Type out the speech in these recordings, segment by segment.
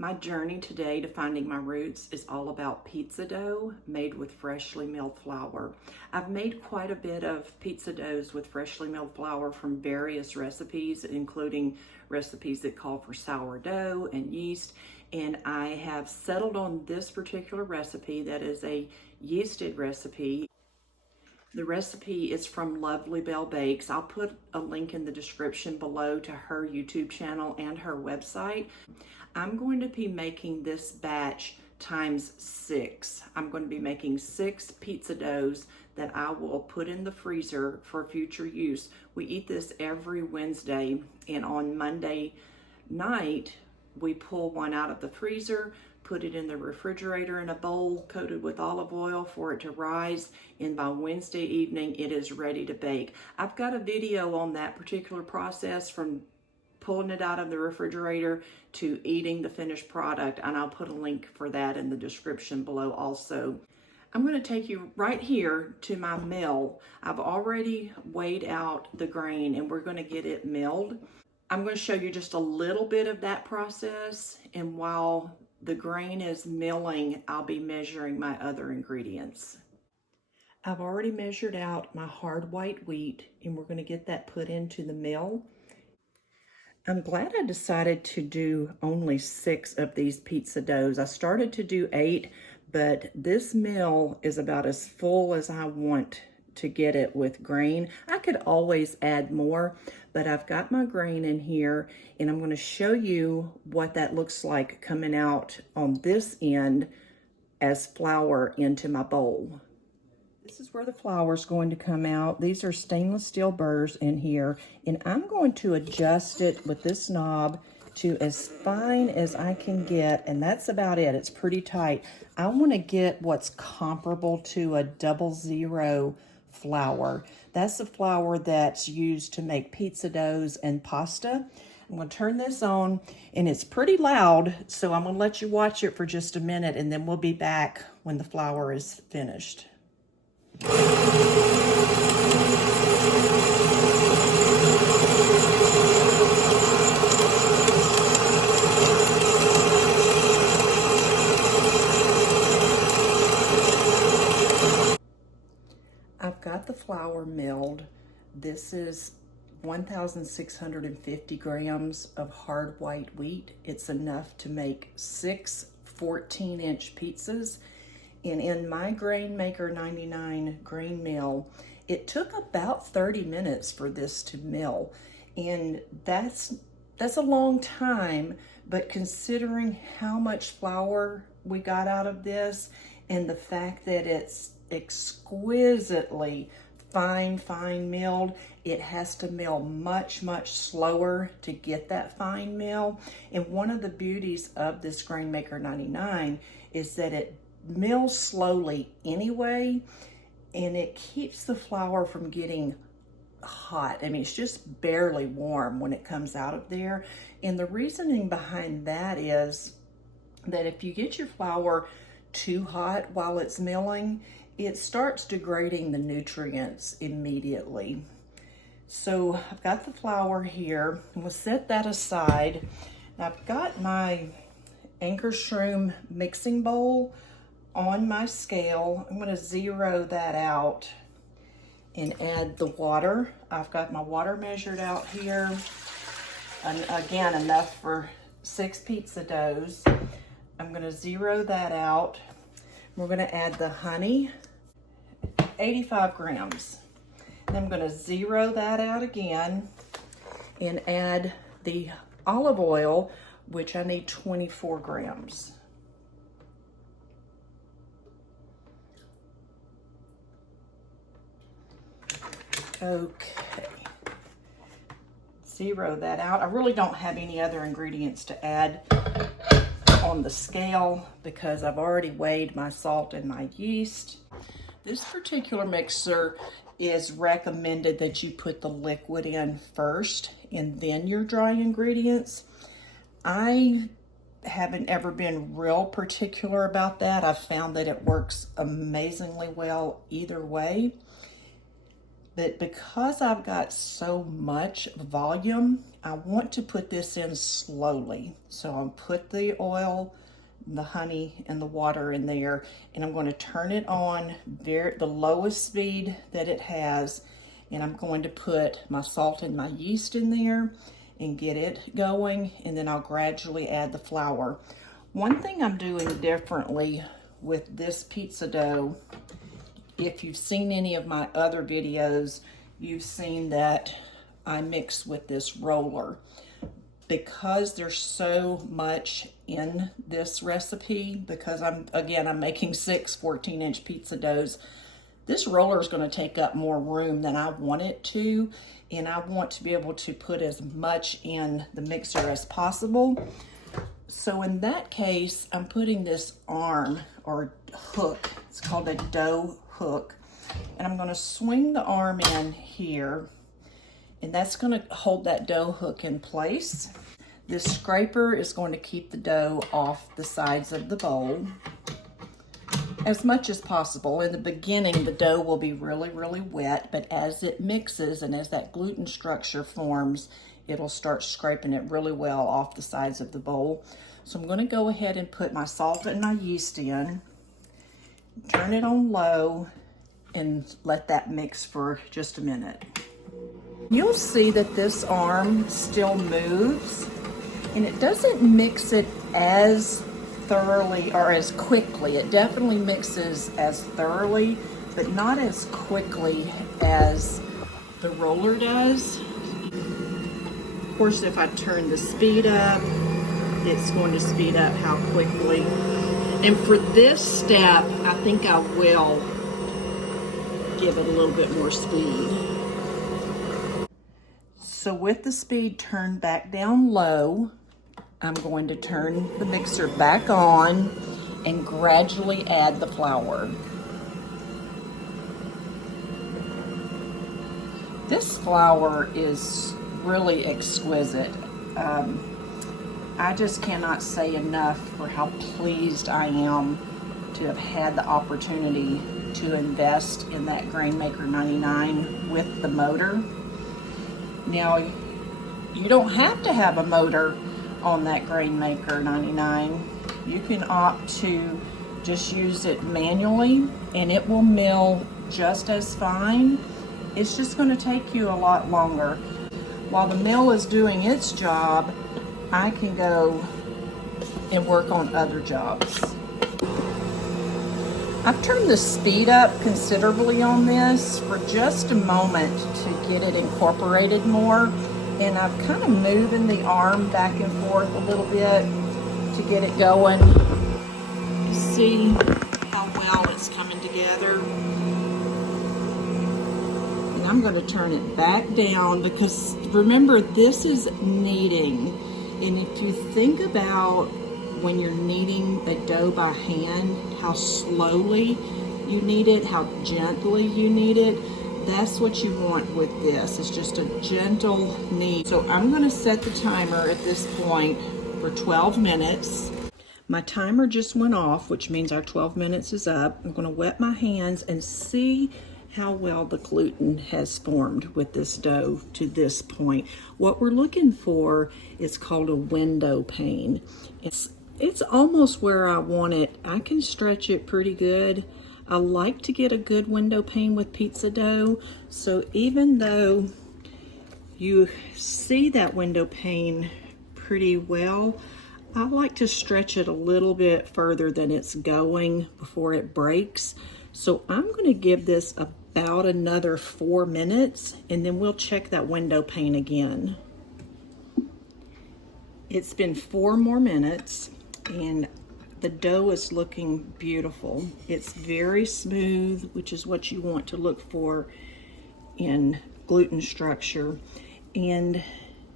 My journey today to finding my roots is all about pizza dough made with freshly milled flour. I've made quite a bit of pizza doughs with freshly milled flour from various recipes, including recipes that call for sourdough and yeast. And I have settled on this particular recipe that is a yeasted recipe. The recipe is from Lovely Bell Bakes. I'll put a link in the description below to her YouTube channel and her website. I'm going to be making this batch times 6. I'm going to be making 6 pizza doughs that I will put in the freezer for future use. We eat this every Wednesday, and on Monday night, we pull one out of the freezer, put it in the refrigerator in a bowl coated with olive oil for it to rise, and by Wednesday evening it is ready to bake. I've got a video on that particular process from pulling it out of the refrigerator to eating the finished product, and I'll put a link for that in the description below also. I'm going to take you right here to my mill. I've already weighed out the grain and we're going to get it milled. I'm going to show you just a little bit of that process, and while the grain is milling, I'll be measuring my other ingredients. I've already measured out my hard white wheat, and we're going to get that put into the mill. I'm glad I decided to do only 6 of these pizza doughs. I started to do 8, but this mill is about as full as I want to get it with grain. I could always add more, but I've got my grain in here, and I'm going to show you what that looks like coming out on this end as flour into my bowl. This is where the flour is going to come out. These are stainless steel burrs in here, and I'm going to adjust it with this knob to as fine as I can get, and that's about it. It's pretty tight. I want to get what's comparable to a 00 flour. That's the flour that's used to make pizza doughs and pasta. I'm going to turn this on, and it's pretty loud, so I'm going to let you watch it for just a minute, and then we'll be back when the flour is finished. I've got the flour milled. This is 1,650 grams of hard white wheat. It's enough to make 6 14-inch pizzas. And in my Grain Maker 99 grain mill, it took about 30 minutes for this to mill. And that's a long time, but considering how much flour we got out of this and the fact that it's exquisitely fine milled, it has to mill much slower to get that fine mill. And one of the beauties of this Grain Maker 99 is that it mills slowly anyway, and it keeps the flour from getting hot. I mean, it's just barely warm when it comes out of there. And the reasoning behind that is that if you get your flour too hot while it's milling, it starts degrading the nutrients immediately. So I've got the flour here, and we'll set that aside. Now I've got my Anchor Shroom mixing bowl on my scale. I'm going to zero that out and add the water. I've got my water measured out here, and again, enough for 6 pizza doughs. I'm going to zero that out. We're going to add the honey, 85 grams. Then I'm going to zero that out again and add the olive oil, which I need 24 grams. Okay, zero that out. I really don't have any other ingredients to add on the scale because I've already weighed my salt and my yeast. This particular mixer is recommended that you put the liquid in first and then your dry ingredients. I haven't ever been real particular about that. I've found that it works amazingly well either way. But because I've got so much volume, I want to put this in slowly. So I'll put the oil, the honey, and the water in there, and I'm going to turn it on the lowest speed that it has, and I'm going to put my salt and my yeast in there and get it going, and then I'll gradually add the flour. One thing I'm doing differently with this pizza dough, if you've seen any of my other videos, you've seen that I mix with this roller. Because there's so much in this recipe, because I'm making 6 14-inch pizza doughs, this roller is going to take up more room than I want it to, and I want to be able to put as much in the mixer as possible. So in that case, I'm putting this arm or hook, it's called a dough hook, and I'm going to swing the arm in here, and that's going to hold that dough hook in place. This scraper is going to keep the dough off the sides of the bowl as much as possible. In the beginning, the dough will be really, really wet, but as it mixes and as that gluten structure forms, it'll start scraping it really well off the sides of the bowl. So I'm going to go ahead and put my salt and my yeast in, turn it on low, and let that mix for just a minute. You'll see that this arm still moves, and it doesn't mix it as thoroughly or as quickly. It definitely mixes as thoroughly, but not as quickly as the roller does. Of course, if I turn the speed up, it's going to speed up how quickly. And for this step, I think I will give it a little bit more speed. So with the speed turned back down low, I'm going to turn the mixer back on and gradually add the flour. This flour is really exquisite. I just cannot say enough for how pleased I am to have had the opportunity to invest in that Grainmaker 99 with the motor. Now, you don't have to have a motor on that Grainmaker 99. You can opt to just use it manually and it will mill just as fine. It's just going to take you a lot longer. While the mill is doing its job, I can go and work on other jobs. I've turned the speed up considerably on this for just a moment to get it incorporated more, and I'm kind of moving the arm back and forth a little bit to get it going. See how well it's coming together. And I'm going to turn it back down because remember, this is kneading. And if you think about when you're kneading a dough by hand, how slowly you knead it, how gently you knead it, that's what you want with this. It's just a gentle knead. So I'm going to set the timer at this point for 12 minutes. My timer just went off, which means our 12 minutes is up. I'm going to wet my hands and see how well the gluten has formed with this dough to this point. What we're looking for is called a window pane. It's almost where I want it. I can stretch it pretty good. I like to get a good window pane with pizza dough. So even though you see that window pane pretty well, I like to stretch it a little bit further than it's going before it breaks. So I'm going to give this about another 4 minutes, and then we'll check that window pane again. It's been 4 more minutes, and the dough is looking beautiful. It's very smooth, which is what you want to look for in gluten structure. And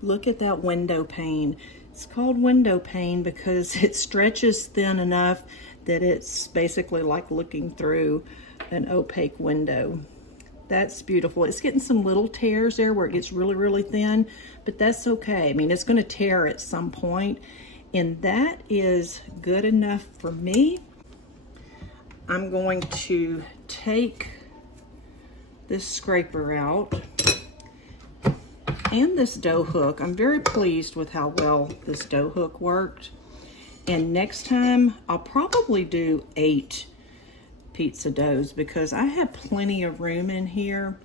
look at that window pane. It's called window pane because it stretches thin enough that it's basically like looking through an opaque window. That's beautiful. It's getting some little tears there where it gets really, really thin, but that's okay. I mean, it's going to tear at some point, and that is good enough for me. I'm going to take this scraper out and this dough hook. I'm very pleased with how well this dough hook worked. And next time I'll probably do 8 pizza doughs because I have plenty of room in here.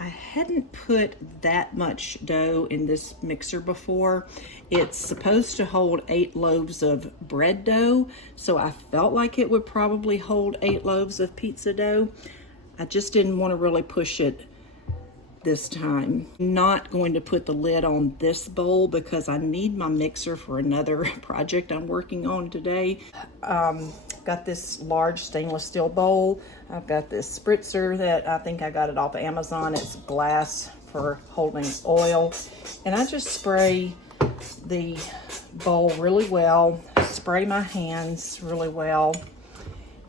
I hadn't put that much dough in this mixer before. It's supposed to hold 8 loaves of bread dough, so I felt like it would probably hold 8 loaves of pizza dough. I just didn't want to really push it this time. Not going to put the lid on this bowl because I need my mixer for another project I'm working on today. Got this large stainless steel bowl. I've got this spritzer that I think I got it off of Amazon. It's glass for holding oil. And I just spray the bowl really well, spray my hands really well.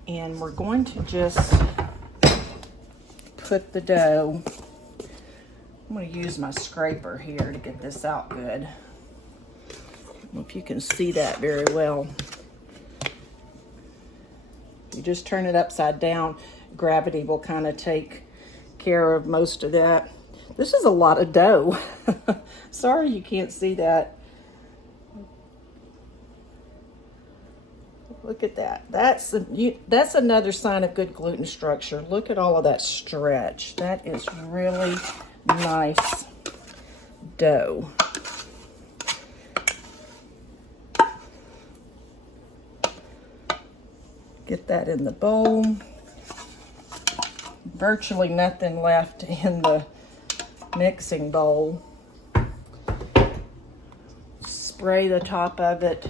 And we're going to just put the dough. I'm going to use my scraper here to get this out good. I don't know if you can see that very well. You just turn it upside down. Gravity will kind of take care of most of that. This is a lot of dough. Sorry you can't see that. Look at that. That's another sign of good gluten structure. Look at all of that stretch. That is really nice dough. Get that in the bowl. Virtually nothing left in the mixing bowl. Spray the top of it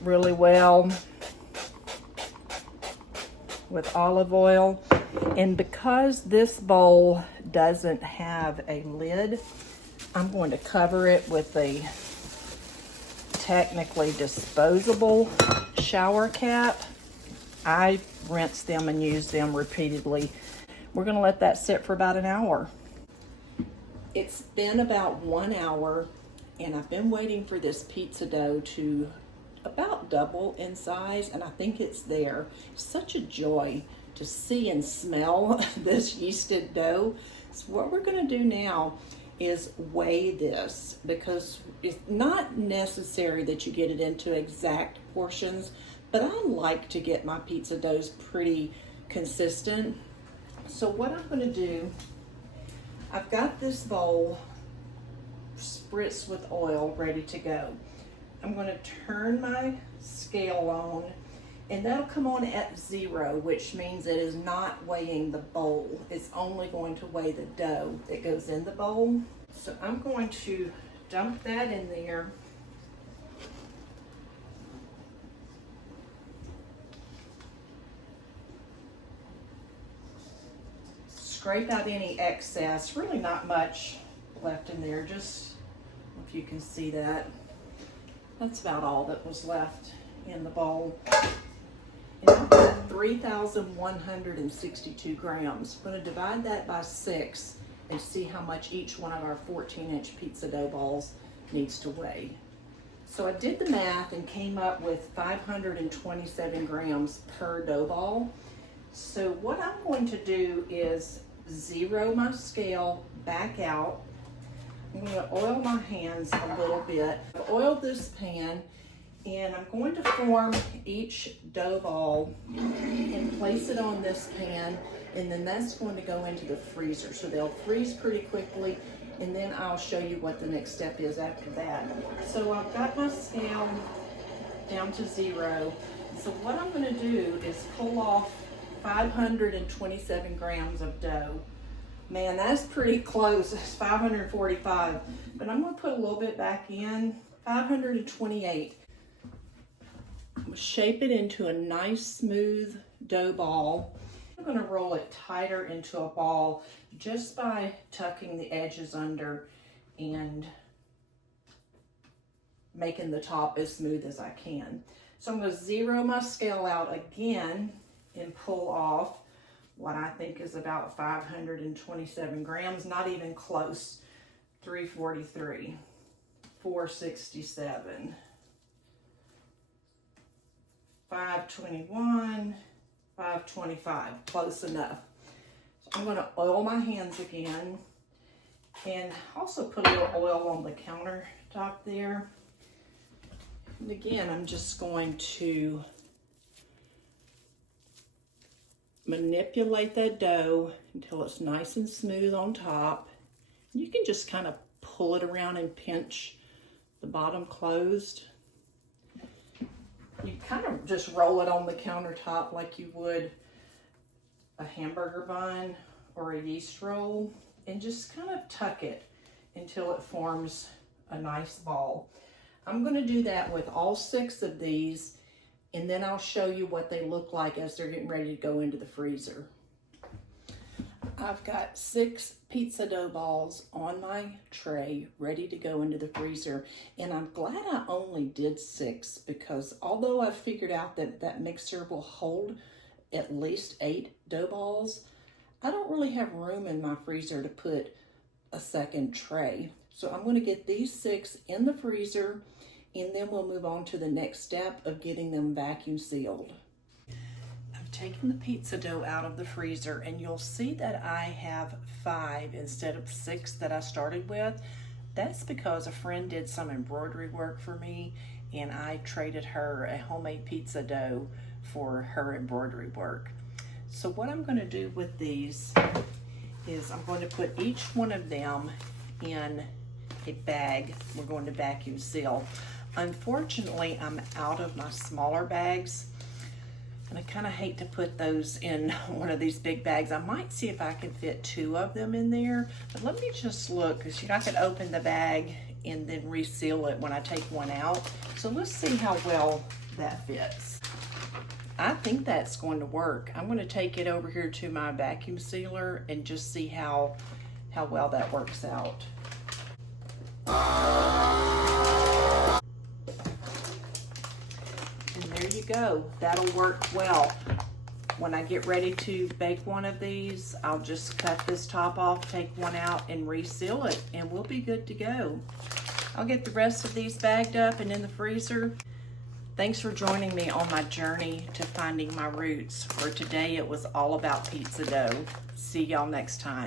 really well with olive oil. And because this bowl doesn't have a lid, I'm going to cover it with a technically disposable shower cap. I rinse them and use them repeatedly. We're going to let that sit for about an hour. It's been about 1 hour, and I've been waiting for this pizza dough to about double in size, and I think it's there. It's such a joy to see and smell this yeasted dough. So what we're going to do now is weigh this, because it's not necessary that you get it into exact portions, but I like to get my pizza doughs pretty consistent. So what I'm going to do, I've got this bowl spritzed with oil ready to go. I'm going to turn my scale on, and that'll come on at 0, which means it is not weighing the bowl. It's only going to weigh the dough that goes in the bowl. So I'm going to dump that in there. Scrape out any excess. Really not much left in there, just if you can see that. That's about all that was left in the bowl. And I've got 3,162 grams. I'm going to divide that by 6 and see how much each one of our 14-inch pizza dough balls needs to weigh. So I did the math and came up with 527 grams per dough ball. So what I'm going to do is zero my scale back out. I'm going to oil my hands a little bit. I've oiled this pan, and I'm going to form each dough ball and place it on this pan, and then that's going to go into the freezer. So they'll freeze pretty quickly, and then I'll show you what the next step is after that. So I've got my scale down to 0. So what I'm going to do is pull off 527 grams of dough. Man, that's pretty close. It's 545, but I'm going to put a little bit back in. 528. I'm going to shape it into a nice smooth dough ball. I'm going to roll it tighter into a ball just by tucking the edges under and making the top as smooth as I can. So I'm going to zero my scale out again and pull off what I think is about 527 grams, not even close. 343, 467, 521, 525, close enough. So I'm gonna oil my hands again and also put a little oil on the countertop there. And again, I'm just going to manipulate that dough until it's nice and smooth on top. You can just kind of pull it around and pinch the bottom closed. You kind of just roll it on the countertop like you would a hamburger bun or a yeast roll, and just kind of tuck it until it forms a nice ball. I'm going to do that with all 6 of these, and then I'll show you what they look like as they're getting ready to go into the freezer. I've got 6 pizza dough balls on my tray ready to go into the freezer, and I'm glad I only did 6, because although I've figured out that that mixer will hold at least 8 dough balls, I don't really have room in my freezer to put a second tray. So I'm going to get these 6 in the freezer, and then we'll move on to the next step of getting them vacuum sealed. I've taken the pizza dough out of the freezer, and you'll see that I have 5 instead of 6 that I started with. That's because a friend did some embroidery work for me, and I traded her a homemade pizza dough for her embroidery work. So what I'm going to do with these is I'm going to put each one of them in a bag we're going to vacuum seal. Unfortunately, I'm out of my smaller bags, and I kind of hate to put those in one of these big bags. I might see if I can fit 2 of them in there, but let me just look, because I could open the bag and then reseal it when I take one out. So let's see how well that fits. I think that's going to work. I'm going to take it over here to my vacuum sealer and just see how well that works out. And there you go. That'll work well. When I get ready to bake one of these, I'll just cut this top off, take one out, and reseal it, and we'll be good to go. I'll get the rest of these bagged up and in the freezer. Thanks for joining me on my journey to finding my roots, where today it was all about pizza dough. See y'all next time.